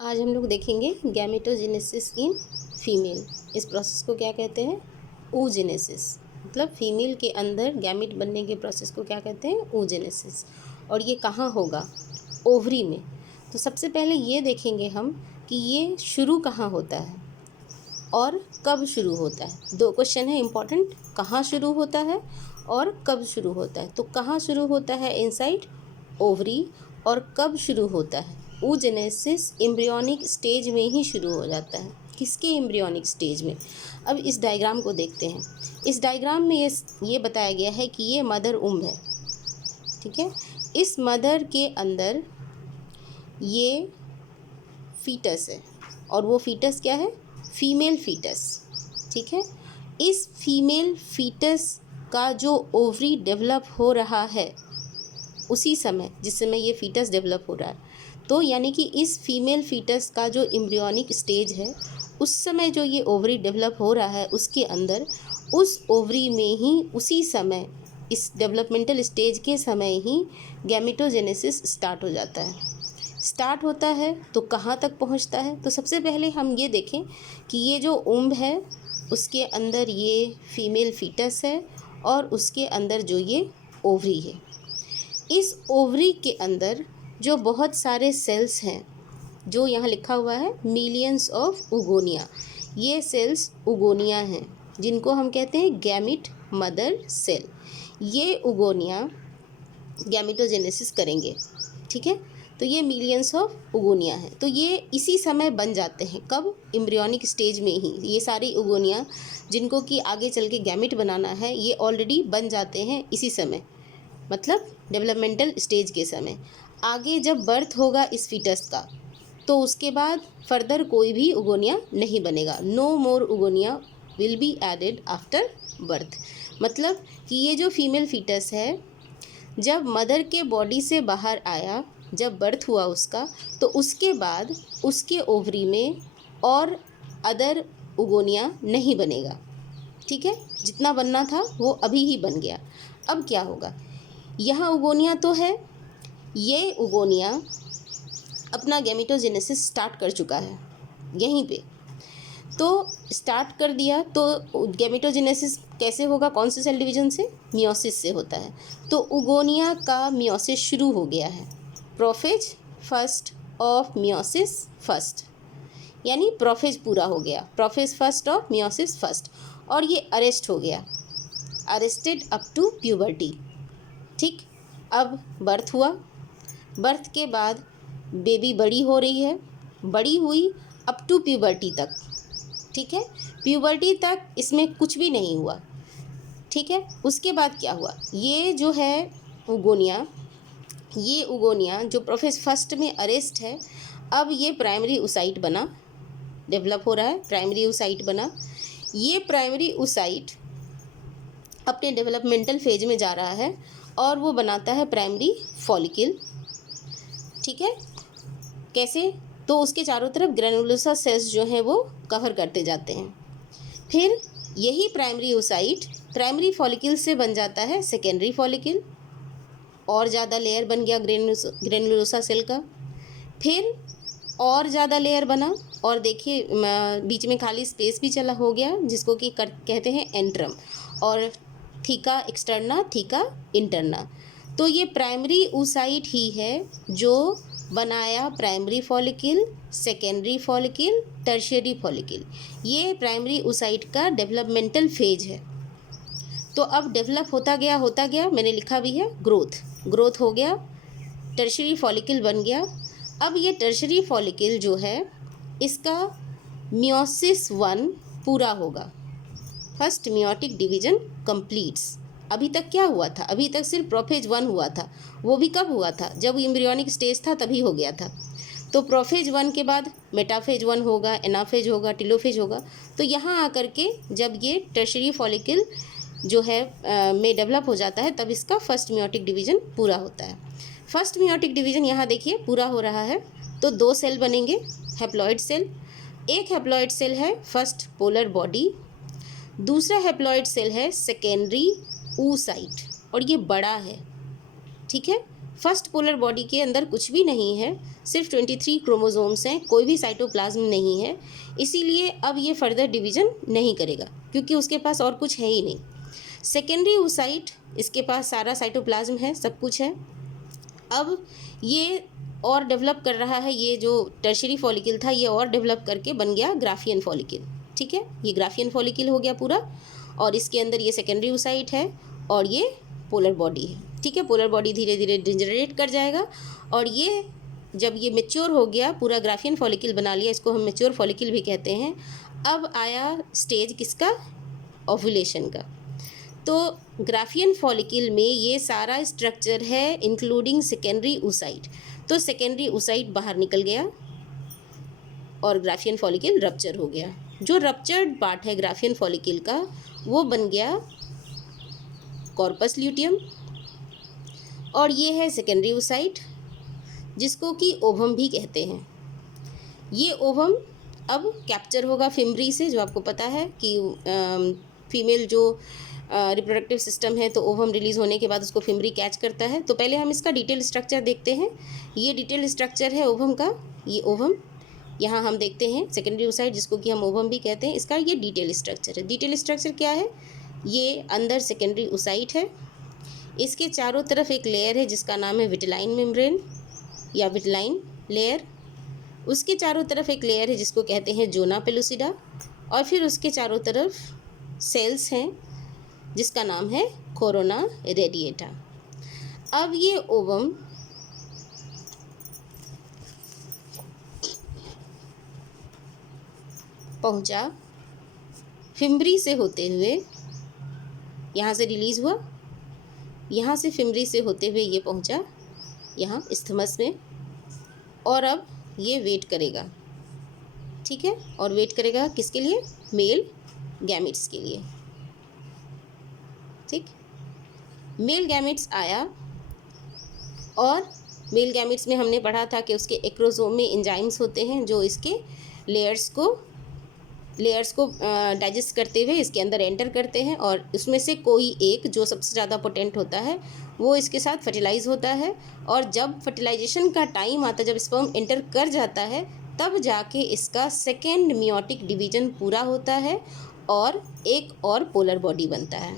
आज हम लोग देखेंगे गैमेटोजेनेसिस इन फीमेल। इस प्रोसेस को क्या कहते हैं? oogenesis। मतलब फीमेल के अंदर गैमेट बनने के प्रोसेस को क्या कहते हैं? oogenesis। और ये कहाँ होगा? ओवरी में। तो सबसे पहले ये देखेंगे हम कि ये शुरू कहाँ होता है और कब शुरू होता है। दो क्वेश्चन है इम्पॉर्टेंट, कहाँ शुरू होता है और कब शुरू होता है। तो कहाँ शुरू होता है? Inside ovary. और कब शुरू होता है? oogenesis एम्ब्रियोनिक स्टेज में ही शुरू हो जाता है। किसके एम्ब्रियोनिक स्टेज में? अब इस डायग्राम को देखते हैं। इस डायग्राम में ये बताया गया है कि ये मदर उम्ब है, ठीक है। इस मदर के अंदर ये फीटस है और वो फीटस क्या है? फीमेल फीटस, ठीक है। इस फीमेल फीटस का जो ओवरी डेवलप हो रहा है उसी समय जिस समय ये फीटस डेवलप हो रहा है, तो यानी कि इस फीमेल फीटस का जो एम्ब्रियोनिक स्टेज है उस समय जो ये ओवरी डेवलप हो रहा है उसके अंदर, उस ओवरी में ही उसी समय, इस डेवलपमेंटल स्टेज के समय ही गैमेटोजेनेसिस स्टार्ट हो जाता है। स्टार्ट होता है तो कहाँ तक पहुँचता है? तो सबसे पहले हम ये देखें कि ये जो उम्ब है उसके अंदर ये फीमेल फीटस है और उसके अंदर जो ये ओवरी है। इस ओवरी के अंदर जो बहुत सारे सेल्स हैं, जो यहाँ लिखा हुआ है मिलियंस ऑफ उगोनिया, ये सेल्स उगोनिया हैं जिनको हम कहते हैं गैमिट मदर सेल। ये उगोनिया गैमेटोजेनेसिस करेंगे, ठीक है। तो ये मिलियंस ऑफ उगोनिया हैं। तो ये इसी समय बन जाते हैं। कब? एम्ब्रियोनिक स्टेज में ही ये सारी उगोनिया जिनको कि आगे चल के गैमेट बनाना है ये ऑलरेडी बन जाते हैं इसी समय, मतलब डेवलपमेंटल स्टेज के समय। आगे जब बर्थ होगा इस फीटस का तो उसके बाद फर्दर कोई भी उगोनिया नहीं बनेगा। नो मोर उगोनिया will be added after birth. मतलब कि ये जो फीमेल फीटस है जब मदर के बॉडी से बाहर आया, जब बर्थ हुआ उसका, तो उसके बाद उसके ओवरी में और अदर उगोनिया नहीं बनेगा, ठीक है। जितना बनना था वो अभी ही बन गया। अब क्या होगा? यहाँ उगोनिया तो है, ये उगोनिया अपना गैमेटोजेनेसिस स्टार्ट कर चुका है यहीं पे। तो स्टार्ट कर दिया तो गैमेटोजेनेसिस कैसे होगा? कौन से सेल डिवीजन से? मियोसिस से होता है। तो उगोनिया का मियोसिस शुरू हो गया है। Prophase first of meiosis first, यानी प्रोफेज पूरा हो गया। Prophase first of meiosis first. और ये अरेस्ट हो गया, अरेस्टेड अप टू प्यूबर्टी, ठीक। अब बर्थ हुआ, बर्थ के बाद बेबी बड़ी हो रही है, बड़ी हुई अप टू प्यूबर्टी तक, ठीक है। प्यूबर्टी तक इसमें कुछ भी नहीं हुआ, ठीक है। उसके बाद क्या हुआ? ये जो है उगोनिया, ये उगोनिया जो प्रोफेज फर्स्ट में अरेस्ट है, अब ये प्राइमरी ओसाइट बना, डेवलप हो रहा है, प्राइमरी ओसाइट बना। ये प्राइमरी ओसाइट अपने डेवलपमेंटल फेज में जा रहा है और वो बनाता है प्राइमरी फॉलिकल, ठीक है। कैसे? तो उसके चारों तरफ ग्रेनुलोसा सेल्स जो हैं वो कवर करते जाते हैं। फिर यही प्राइमरी ओसाइट प्राइमरी फॉलिकल से बन जाता है सेकेंडरी फॉलिकल, और ज़्यादा लेयर बन गया ग्रेनुलोसा सेल का। फिर और ज़्यादा लेयर बना और देखिए बीच में खाली स्पेस भी चला हो गया जिसको कि कहते हैं एंट्रम, और थीका एक्सटर्ना, थीका इंटरना। तो ये प्राइमरी ओसाइट ही है जो बनाया primary follicle, secondary follicle, tertiary follicle. ये प्राइमरी ओसाइट का डेवलपमेंटल फेज है। तो अब डेवलप होता गया, मैंने लिखा भी है ग्रोथ हो गया, टर्शियरी फॉलिकल बन गया। अब ये टर्शियरी फॉलिकल जो है इसका मियोसिस 1 पूरा होगा, फर्स्ट मियोटिक डिवीजन कंप्लीट्स। अभी तक क्या हुआ था? अभी तक सिर्फ प्रोफेज 1 हुआ था। वो भी कब हुआ था? जब एम्ब्रियोनिक स्टेज था तभी हो गया था। तो प्रोफेज 1 के बाद मेटाफेज 1 होगा, एनाफेज होगा, टिलोफेज होगा। तो यहाँ आकर के जब ये टर्शियरी फॉलिकल जो है में डेवलप हो जाता है तब इसका फर्स्ट मियोटिक डिवीजन पूरा होता है। फर्स्ट मियोटिक डिवीजन यहाँ देखिए पूरा हो रहा है तो 2 सेल बनेंगे, हैप्लॉइड सेल। एक हैप्लॉइड सेल है फर्स्ट पोलर बॉडी, दूसरा हैप्लॉइड सेल है सेकेंडरी oocyte, और ये बड़ा है, ठीक है। फर्स्ट पोलर बॉडी के अंदर कुछ भी नहीं है, सिर्फ 23 क्रोमोसोम्स हैं, कोई भी साइटोप्लाज्म नहीं है, इसीलिए अब ये फर्दर डिवीजन नहीं करेगा क्योंकि उसके पास और कुछ है ही नहीं। सेकेंडरी oocyte, इसके पास सारा साइटोप्लाज्म है, सब कुछ है। अब ये और डेवलप कर रहा है, ये जो टर्शियरी फॉलिकल था ये और डेवलप करके बन गया ग्राफियन फॉलिकल। ठीक है, ये ग्राफियन फॉलिकल हो गया पूरा, और इसके अंदर ये सेकेंडरी oocyte है और ये पोलर बॉडी है। ठीक है, पोलर बॉडी धीरे धीरे डिजनरेट कर जाएगा, और ये जब ये मेच्योर हो गया, पूरा ग्राफियन फॉलिकल बना लिया, इसको हम मेच्योर फॉलिकल भी कहते हैं। अब आया स्टेज किसका, ओव्यूलेशन का। तो ग्राफियन फॉलिकल में ये सारा स्ट्रक्चर है इंक्लूडिंग सेकेंडरी oocyte। तो सेकेंडरी oocyte बाहर निकल गया और ग्राफियन फॉलिकल रप्चर हो गया। जो रप्चर्ड पार्ट है ग्राफियन फॉलिकल का वो बन गया कॉर्पस ल्यूटियम, और ये है सेकेंडरी oocyte जिसको कि ओवम भी कहते हैं। ये ओवम अब कैप्चर होगा फिम्बरी से, जो आपको पता है कि फीमेल जो रिप्रोडक्टिव सिस्टम है तो ओवम रिलीज़ होने के बाद उसको फिम्बरी कैच करता है। तो पहले हम इसका डिटेल स्ट्रक्चर देखते हैं। ये डिटेल स्ट्रक्चर है ओवम का, ये ओवम यहाँ हम देखते हैं सेकेंडरी oocyte जिसको कि हम ओवम भी कहते हैं, इसका ये डिटेल स्ट्रक्चर है। डिटेल स्ट्रक्चर क्या है, ये अंदर सेकेंडरी oocyte है, इसके चारों तरफ एक लेयर है जिसका नाम है विटेलाइन मेम्ब्रेन या विटेलाइन लेयर, उसके चारों तरफ एक लेयर है जिसको कहते हैं जोना पेलुसिडा, और फिर उसके चारों तरफ सेल्स हैं जिसका नाम है कोरोना रेडिएटा। अब ये ओवम पहुंचा फिम्बरी से होते हुए, यहाँ से रिलीज़ हुआ, यहाँ से फिम्बरी से होते हुए ये पहुंचा यहाँ इस्थमस में, और अब ये वेट करेगा। ठीक है, और वेट करेगा किसके लिए, मेल गैमेट्स के लिए। ठीक, मेल गैमेट्स आया, और मेल गैमेट्स में हमने पढ़ा था कि उसके एक्रोसोम में एंजाइम्स होते हैं जो इसके लेयर्स को डाइजेस्ट करते हुए इसके अंदर एंटर करते हैं, और उसमें से कोई एक जो सबसे ज़्यादा पोटेंट होता है वो इसके साथ फर्टिलाइज होता है, और जब फर्टिलाइजेशन का टाइम आता है, जब स्पर्म एंटर कर जाता है, तब जाके इसका सेकेंड मियोटिक डिवीजन पूरा होता है और एक और पोलर बॉडी बनता है।